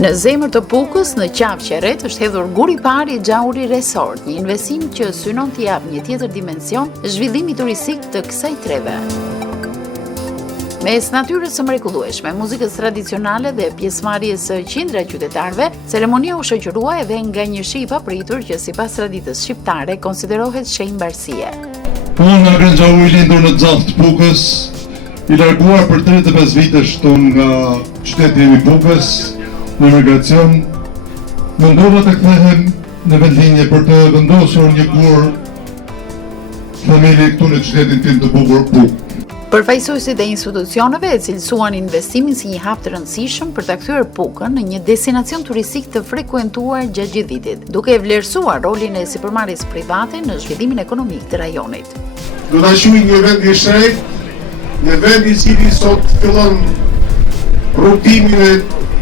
Në zemër të Pukës, në qafë qeret, është hedhur guri i parë i Gjauri Resort, një investim që synon të japë një tjetër dimension zhvillimit turistik të kësaj treve. Mes natyrës së mrekullueshme, muzikës tradicionale dhe pjesëmarrjes së qindra qytetarëve, ceremonia u shoqërua edhe nga një shi i papritur që sipas traditës shqiptare konsiderohet shenjë mbarësie. Unë nga Gjauri i lindur në Xhaft të Pukës, i larguar për 35 vite shton nga qyteti i Pukës në emigracion, mundova të kthehem në vendlinje për të vendosur një kur familje këtu në qytetin tim të bukur Pukë. Përfaqësuesit e institucioneve e cilësuan investimin si një hap të rëndësishëm për ta kthyer Pukën në një destinacion turistik të frekuentuar gjatë gjithë vitit, duke vlerësuar rolin e sipërmarrjes private në zhvillimin ekonomik të rajonit. Do ta quajmë një vend i shtrenjtë, një vend i cili sot fillon rrugtimin e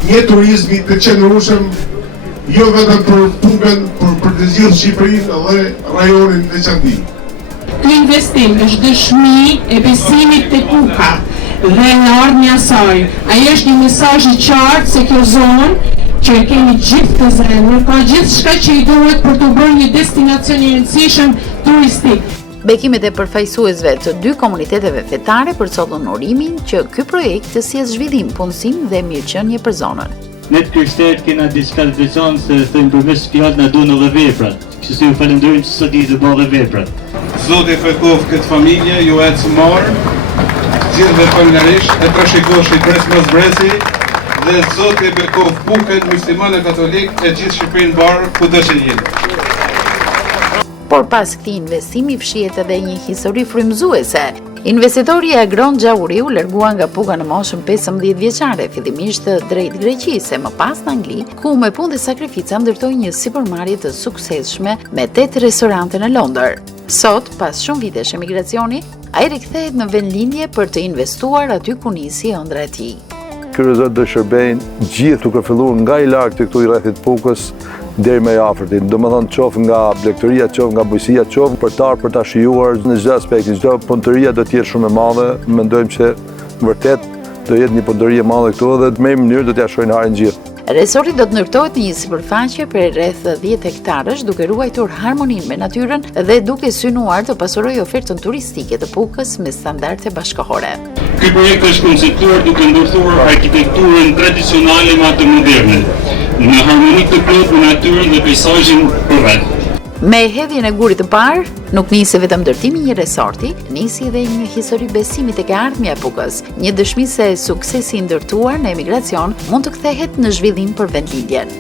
një turizmit të qëndrueshëm, jo vetëm për Pukën, por për të gjithë Shqipërinë dhe rajonin veçantë. Ky investim është dëshmi e besimit te Puka dhe në ardhmja e saj. Ai është një mesazh i qartë se kjo zonë që e kemi gjithë të zemër, ka gjithçka që i duhet për të bërë një destinacion i rëndësishëm turistik. Bekimet e përfaqësuesve të dy komuniteteve fetare përcollën urimin që ky projekt të sjellë zhvillim, punësim dhe mirëqenie për zonën. Ne të kryshterët kena diçka të veçantë se thënë përmes fjalë na duan edhe veprat. Kështu ju falenderojmë që sot i të bëhe veprat. Zoti fërkof këtë familje, ju e të marë, gjithë dhe familjarisht, e trashëgosh i bres mos bresi, dhe Zoti fërkof Pukën, muslimanë katolik, e gjithë Shqipërinë barë, ku do që jenë. Por pas këtij investimi fshihet edhe një histori frymëzuese. Investitori e Agron Gjauri u largua nga Puka në moshën 15 vjeçare, fillimisht drejt Greqisë, më pas në Angli, ku me punë dhe sakrifica ndërtoi një sipërmarrje të suksesshme me 8 restorante në Londër. Sot, pas shumë vitesh emigracioni, ai rikthehet në vendlinje për të investuar aty ku nisi ëndra e tij. Kryezot do shërbejnë gjithë duke filluar nga i largët këtu i rrethit Pukës deri më i afërtit. Domethënë qoftë nga blegtëria, qoftë nga bujësia, qoftë për ta shijuar në çdo aspekt, çdo punëtoria do të jetë shumë e madhe. Mendojmë që vërtet do jetë një punëtori e madhe këtu dhe në mënyrë do t'ia shohin harin gjithë. Resorti do të ndërtohet në një sipërfaqe për rreth 10 hektarësh, duke ruajtur harmoninë me natyrën dhe duke synuar të pasurojë ofertën turistike të Pukës me standarde bashkëkohore. Ky projekt është konceptuar duke ndërthuar arkitekturën tradicionale me atë moderne, në harmoni të plotë me natyrën dhe peizazhin përvet. Me hedhjen e gurit të parë, nuk nisi vetëm ndërtimi një resorti, nisi edhe një histori besimi tek e ardhmja e Pukës, një dëshmi se suksesi i ndërtuar në emigracion mund të kthehet në zhvillim për vendlindjen.